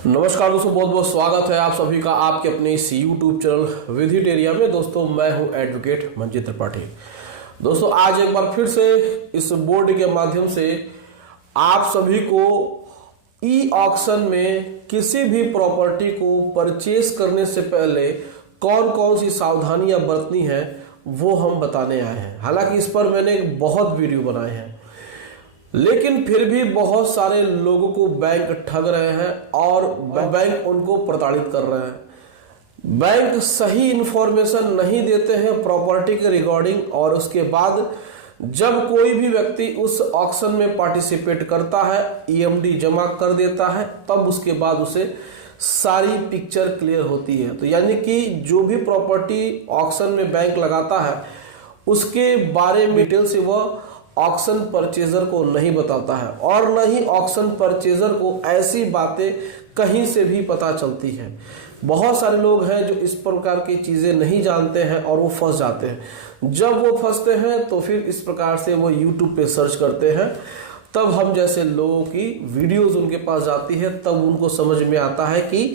नमस्कार दोस्तों, बहुत बहुत स्वागत है आप सभी का आपके अपने इस यूट्यूब चैनल विधिट एरिया में। दोस्तों मैं हूं एडवोकेट मंजीत त्रिपाठी। दोस्तों आज एक बार फिर से इस बोर्ड के माध्यम से आप सभी को ई ऑक्शन में किसी भी प्रॉपर्टी को परचेज करने से पहले कौन कौन सी सावधानियां बरतनी है वो हम बताने आए हैं। हालांकि इस पर मैंने बहुत वीडियो बनाए हैं, लेकिन फिर भी बहुत सारे लोगों को बैंक ठग रहे हैं और बैंक उनको प्रताड़ित कर रहे हैं। बैंक सही इंफॉर्मेशन नहीं देते हैं प्रॉपर्टी के रिगार्डिंग, और उसके बाद जब कोई भी व्यक्ति उस ऑक्शन में पार्टिसिपेट करता है, ईएमडी जमा कर देता है, तब उसके बाद उसे सारी पिक्चर क्लियर होती है। तो यानी कि जो भी प्रॉपर्टी ऑक्शन में बैंक लगाता है उसके बारे में डिटेल से वह ऑक्शन परचेजर को नहीं बताता है, और न ही ऑक्शन परचेजर को ऐसी बातें कहीं से भी पता चलती है। बहुत सारे लोग हैं जो इस प्रकार की चीजें नहीं जानते हैं और वो फंस जाते हैं। जब वो फंसते हैं तो फिर इस प्रकार से वो यूट्यूब पे सर्च करते हैं, तब हम जैसे लोगों की वीडियोस उनके पास जाती है, तब उनको समझ में आता है कि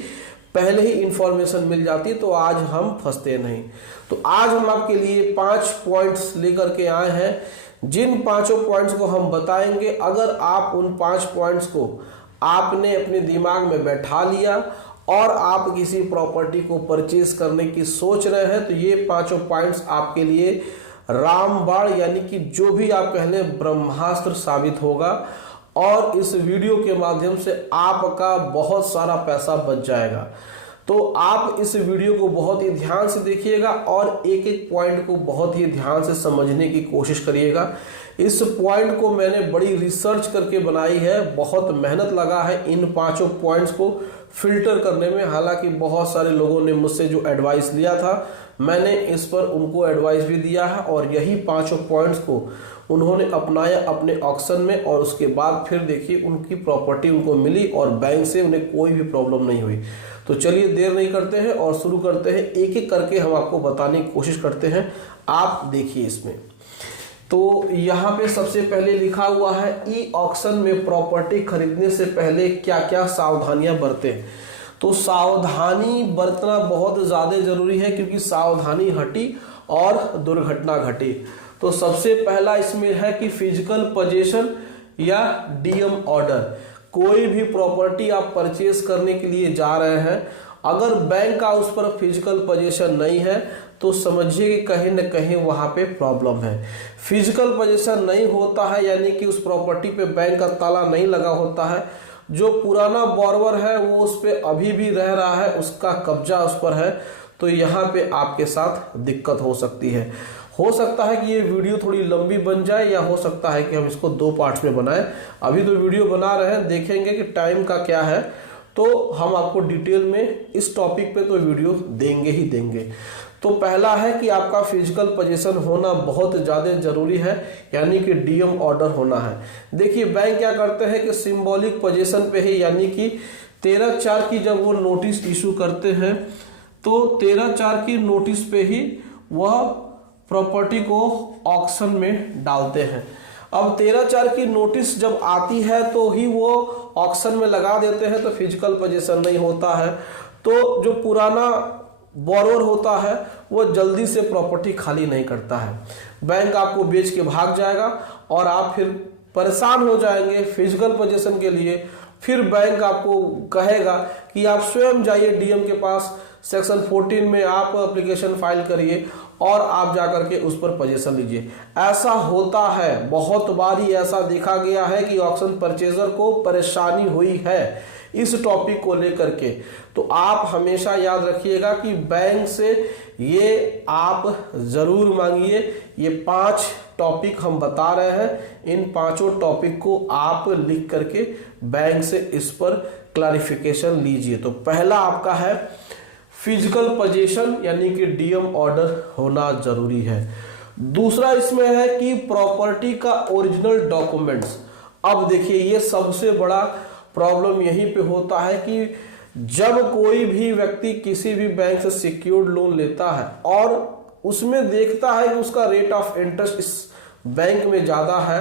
पहले ही इंफॉर्मेशन मिल जाती, तो आज हम फंसते नहीं। तो आज हम आपके लिए 5 पॉइंट्स लेकर के आए हैं, जिन 5 पॉइंट्स को हम बताएंगे। अगर आप उन 5 पॉइंट्स को आपने अपने दिमाग में बैठा लिया और आप किसी प्रॉपर्टी को परचेज करने की सोच रहे हैं, तो ये 5 पॉइंट्स आपके लिए रामबाण यानी कि जो भी आप कह लें ब्रह्मास्त्र साबित होगा, और इस वीडियो के माध्यम से आपका बहुत सारा पैसा बच जाएगा। तो आप इस वीडियो को बहुत ही ध्यान से देखिएगा और एक एक पॉइंट को बहुत ही ध्यान से समझने की कोशिश करिएगा। इस पॉइंट को मैंने बड़ी रिसर्च करके बनाई है, बहुत मेहनत लगा है इन 5 पॉइंट्स को फिल्टर करने में। हालांकि बहुत सारे लोगों ने मुझसे जो एडवाइस लिया था, मैंने इस पर उनको एडवाइस भी दिया है, और यही 5 पॉइंट्स को उन्होंने अपनाया अपने ऑक्शन में, और उसके बाद फिर देखिए उनकी प्रॉपर्टी उनको मिली और बैंक से उन्हें कोई भी प्रॉब्लम नहीं हुई। तो चलिए देर नहीं करते हैं और शुरू करते हैं। एक एक करके हम आपको बताने की कोशिश करते हैं, आप देखिए इसमें। तो यहाँ पे सबसे पहले लिखा हुआ है ई ऑक्शन में प्रॉपर्टी खरीदने से पहले क्या क्या सावधानियां बरतें। तो सावधानी बरतना बहुत ज्यादा जरूरी है, क्योंकि सावधानी हटी और दुर्घटना घटी। तो सबसे पहला इसमें है कि फिजिकल पोजीशन या डीएम ऑर्डर। कोई भी प्रॉपर्टी आप परचेज करने के लिए जा रहे हैं, अगर बैंक का उस पर फिजिकल पोजीशन नहीं है तो समझिए कि कहीं न कहीं वहां पे प्रॉब्लम है। फिजिकल पोजीशन नहीं होता है यानी कि उस प्रॉपर्टी पे बैंक का ताला नहीं लगा होता है, जो पुराना बॉर्वर है वो उस पर अभी भी रह रहा है, उसका कब्जा उस पर है, तो यहाँ पे आपके साथ दिक्कत हो सकती है। हो सकता है कि ये वीडियो थोड़ी लंबी बन जाए, या हो सकता है कि हम इसको 2 पार्ट्स में बनाएं। अभी तो वीडियो बना रहे हैं, देखेंगे कि टाइम का क्या है, तो हम आपको डिटेल में इस टॉपिक पे तो वीडियो देंगे ही देंगे। तो पहला है कि आपका फिजिकल पोजीशन होना बहुत ज़्यादा जरूरी है, यानी कि डीएम ऑर्डर होना है। देखिए बैंक क्या करते हैं कि सिंबॉलिक पोजीशन पे ही, यानी कि 13/4 की जब वो नोटिस इशू करते हैं, तो 13/4 की नोटिस पे ही वह प्रॉपर्टी को ऑक्शन में डालते हैं। अब 13/4 की नोटिस जब आती है तो ही वो ऑक्शन में लगा देते हैं, तो फिजिकल पोजीशन नहीं होता है। तो जो पुराना बोरोवर होता है वो जल्दी से प्रॉपर्टी खाली नहीं करता है, बैंक आपको बेच के भाग जाएगा और आप फिर परेशान हो जाएंगे फिजिकल पोजीशन के लिए। फिर बैंक आपको कहेगा कि आप स्वयं जाइए डीएम के पास, सेक्शन 14 में आप एप्लीकेशन फाइल करिए और आप जाकर के उस पर पोजीशन लीजिए। ऐसा होता है, बहुत बार ही ऐसा देखा गया है कि ऑक्शन परचेजर को परेशानी हुई है इस टॉपिक को लेकर के। तो आप हमेशा याद रखिएगा कि बैंक से ये आप जरूर मांगिए। ये 5 टॉपिक हम बता रहे हैं, इन 5 टॉपिक को आप लिख करके बैंक से इस पर क्लैरिफिकेशन लीजिए। तो पहला आपका है फिजिकल पोजीशन, यानी कि डीएम ऑर्डर होना जरूरी है। दूसरा इसमें है कि प्रॉपर्टी का ओरिजिनल डॉक्यूमेंट्स। अब देखिए ये सबसे बड़ा प्रॉब्लम यहीं पे होता है कि जब कोई भी व्यक्ति किसी भी बैंक से सिक्योर्ड लोन लेता है और उसमें देखता है कि उसका रेट ऑफ इंटरेस्ट इस बैंक में ज़्यादा है,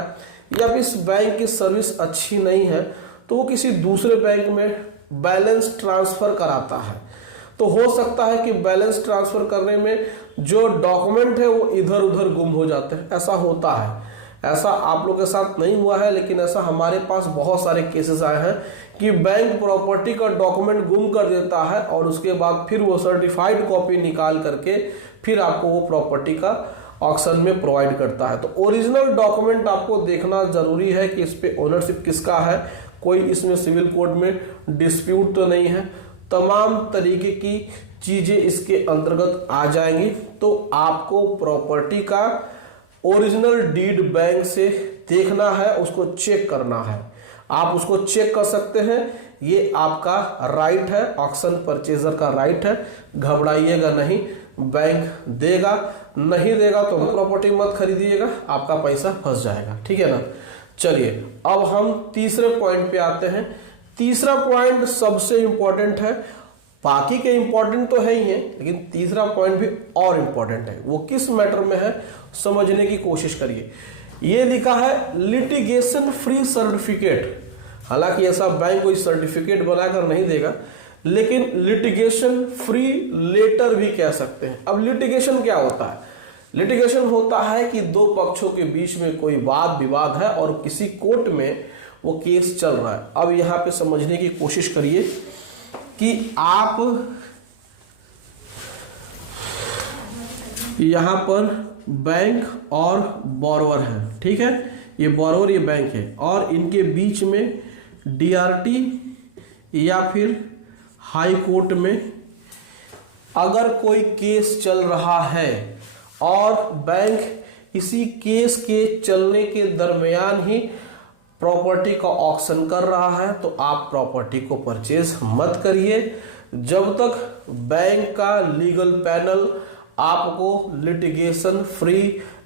या फिर इस बैंक की सर्विस अच्छी नहीं है, तो वो किसी दूसरे बैंक में बैलेंस ट्रांसफर कराता है। तो हो सकता है कि बैलेंस ट्रांसफर करने में जो डॉक्यूमेंट है वो इधर उधर गुम हो जाते हैं, ऐसा होता है। ऐसा आप लोग के साथ नहीं हुआ है, लेकिन ऐसा हमारे पास बहुत सारे केसेस आए हैं कि बैंक प्रॉपर्टी का डॉक्यूमेंट गुम कर देता है और उसके बाद फिर वो सर्टिफाइड कॉपी निकाल करके फिर आपको वो प्रॉपर्टी का ऑक्शन में प्रोवाइड करता है। तो ओरिजिनल डॉक्यूमेंट आपको देखना जरूरी है कि इस पे ओनरशिप किसका है, कोई इसमें सिविल कोड में डिस्प्यूट तो नहीं है, तमाम तरीके की चीजें इसके अंतर्गत आ जाएंगी। तो आपको प्रॉपर्टी का ओरिजिनल डीड बैंक से देखना है, उसको चेक करना है। आप उसको चेक कर सकते हैं, ये आपका राइट है, ऑक्शन परचेजर का राइट है। घबराइएगा नहीं, बैंक देगा, नहीं देगा तो प्रॉपर्टी मत खरीदिएगा, आपका पैसा फंस जाएगा, ठीक है ना। चलिए अब हम तीसरे पॉइंट पे आते हैं। तीसरा पॉइंट सबसे इंपॉर्टेंट है, बाकी के इंपॉर्टेंट तो है ही है, लेकिन तीसरा पॉइंट भी और इंपॉर्टेंट है। वो किस मैटर में है समझने की कोशिश करिए। ये लिखा है लिटिगेशन फ्री सर्टिफिकेट। हालांकि ऐसा बैंक कोई सर्टिफिकेट बनाकर नहीं देगा, लेकिन लिटिगेशन फ्री लेटर भी कह सकते हैं। अब लिटिगेशन क्या होता है? लिटिगेशन होता है कि दो पक्षों के बीच में कोई वाद विवाद है और किसी कोर्ट में वो केस चल रहा है। अब यहां पे समझने की कोशिश करिए कि आप यहां पर बैंक और बोरोवर है, ठीक है, ये बोरोवर ये बैंक है, और इनके बीच में डीआरटी या फिर हाई कोर्ट में अगर कोई केस चल रहा है और बैंक इसी केस के चलने के दरमियान ही प्रॉपर्टी का ऑक्शन कर रहा है, तो आप प्रॉपर्टी को परचेज मत करिए जब तक बैंक का लीगल पैनल आपको लिटिगेशन फ्री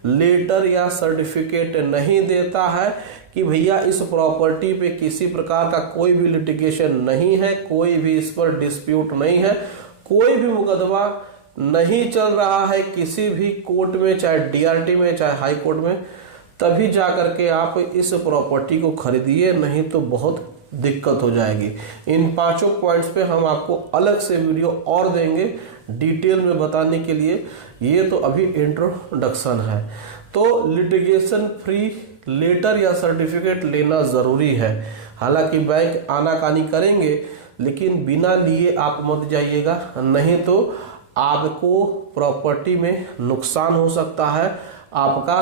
लेटर या सर्टिफिकेट नहीं देता है कि भैया इस प्रॉपर्टी पे किसी प्रकार का कोई भी लिटिगेशन नहीं है, कोई भी इस पर डिस्प्यूट नहीं है, कोई भी मुकदमा नहीं चल रहा है किसी भी कोर्ट में, चाहे डीआरटी में चाहे हाई कोर्ट में, तभी जाकर के आप इस प्रॉपर्टी को खरीदिए, नहीं तो बहुत दिक्कत हो जाएगी। इन पांचों पॉइंट्स पे हम आपको अलग से वीडियो और देंगे डिटेल में बताने के लिए। ये तो अभी इंट्रोडक्शन है। तो लिटिगेशन फ्री लेटर या सर्टिफिकेट लेना जरूरी है। हालांकि बैंक आनाकानी करेंगे, लेकिन बिना लिए आप मत जाइएगा, नहीं तो आपको प्रॉपर्टी में नुकसान हो सकता है। आपका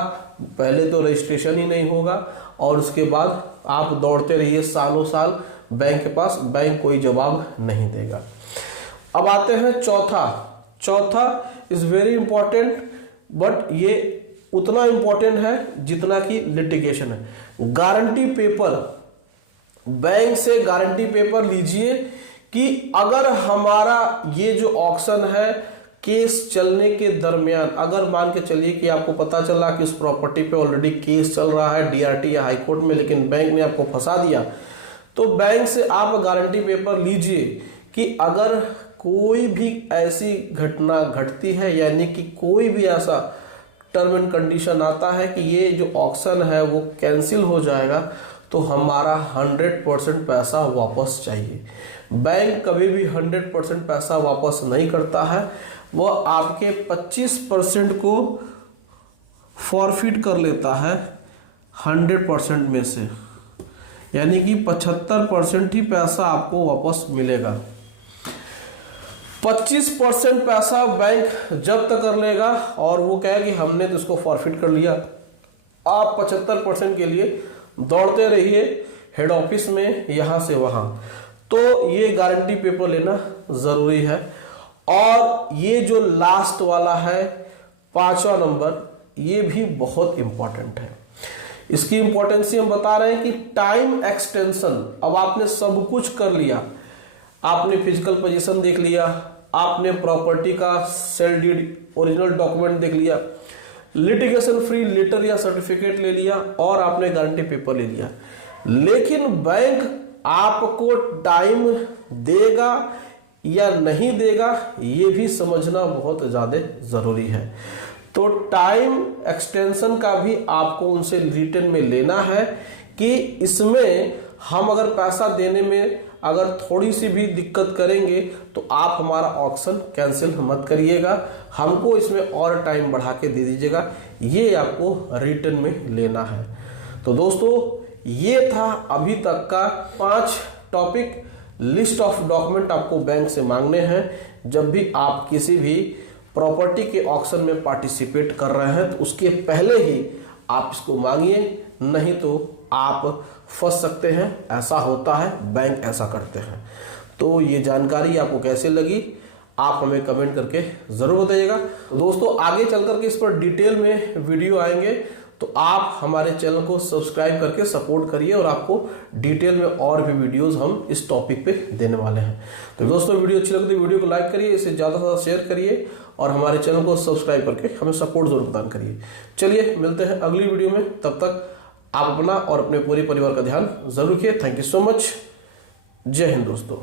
पहले तो रजिस्ट्रेशन ही नहीं होगा और उसके बाद आप दौड़ते रहिए सालों साल बैंक के पास, बैंक कोई जवाब नहीं देगा। अब आते हैं चौथा इज वेरी इंपॉर्टेंट, बट ये उतना इंपॉर्टेंट है जितना कि लिटिगेशन है। गारंटी पेपर, बैंक से गारंटी पेपर लीजिए कि अगर हमारा ये जो ऑक्शन है केस चलने के दरमियान, अगर मान के चलिए कि आपको पता चला कि उस प्रॉपर्टी पे ऑलरेडी केस चल रहा है डीआरटी या हाई कोर्ट में, लेकिन बैंक ने आपको फंसा दिया, तो बैंक से आप गारंटी पेपर लीजिए कि अगर कोई भी ऐसी घटना घटती है, यानी कि कोई भी ऐसा टर्म एंड कंडीशन आता है कि ये जो ऑक्शन है वो कैंसिल हो जाएगा, तो हमारा 100% पैसा वापस चाहिए। बैंक कभी भी 100% पैसा वापस नहीं करता है, वो आपके 25% को फॉरफिट कर लेता है 100% में से, यानी कि 75% ही पैसा आपको वापस मिलेगा। 25% पैसा बैंक जब्त कर लेगा और वो कहे कि हमने तो इसको फॉरफिट कर लिया। आप 75% के लिए दौड़ते रहिए हेड ऑफिस में यहां से वहां। तो ये गारंटी पेपर लेना जरूरी है। और ये जो लास्ट वाला है 5वां नंबर, ये भी बहुत इंपॉर्टेंट है। इसकी इंपॉर्टेंस हम बता रहे हैं कि टाइम एक्सटेंशन। अब आपने सब कुछ कर लिया, आपने फिजिकल पोजीशन देख लिया, आपने प्रॉपर्टी का सेल डीड ओरिजिनल डॉक्यूमेंट देख लिया, लिटिगेशन फ्री लेटर या सर्टिफिकेट ले लिया और आपने गारंटी पेपर ले लिया, लेकिन बैंक आपको टाइम देगा या नहीं देगा ये भी समझना बहुत ज्यादा जरूरी है। तो टाइम एक्सटेंशन का भी आपको उनसे रिटर्न में लेना है कि इसमें हम अगर पैसा देने में अगर थोड़ी सी भी दिक्कत करेंगे तो आप हमारा ऑक्शन कैंसिल मत करिएगा, हमको इसमें और टाइम बढ़ा के दे दीजिएगा, ये आपको रिटर्न में लेना है। तो दोस्तों ये था अभी तक का 5 टॉपिक, लिस्ट ऑफ डॉक्यूमेंट आपको बैंक से मांगने हैं जब भी आप किसी भी प्रॉपर्टी के ऑक्शन में पार्टिसिपेट कर रहे हैं, तो उसके पहले ही आप इसको मांगिए, नहीं तो आप फंस सकते हैं। ऐसा होता है, बैंक ऐसा करते हैं। तो ये जानकारी आपको कैसे लगी आप हमें कमेंट करके जरूर बताइएगा। तो दोस्तों आगे चल करके इस पर डिटेल में वीडियो आएंगे, तो आप हमारे चैनल को सब्सक्राइब करके सपोर्ट करिए और आपको डिटेल में और भी वीडियोस हम इस टॉपिक पे देने वाले हैं। तो दोस्तों वीडियो अच्छी लगी तो वीडियो को लाइक करिए, इसे ज़्यादा से ज़्यादा शेयर करिए और हमारे चैनल को सब्सक्राइब करके हमें सपोर्ट जरूर प्रदान करिए। चलिए मिलते हैं अगली वीडियो में, तब तक आप अपना और अपने पूरे परिवार का ध्यान जरूर रखिए। Thank you so much. जय हिंद दोस्तों।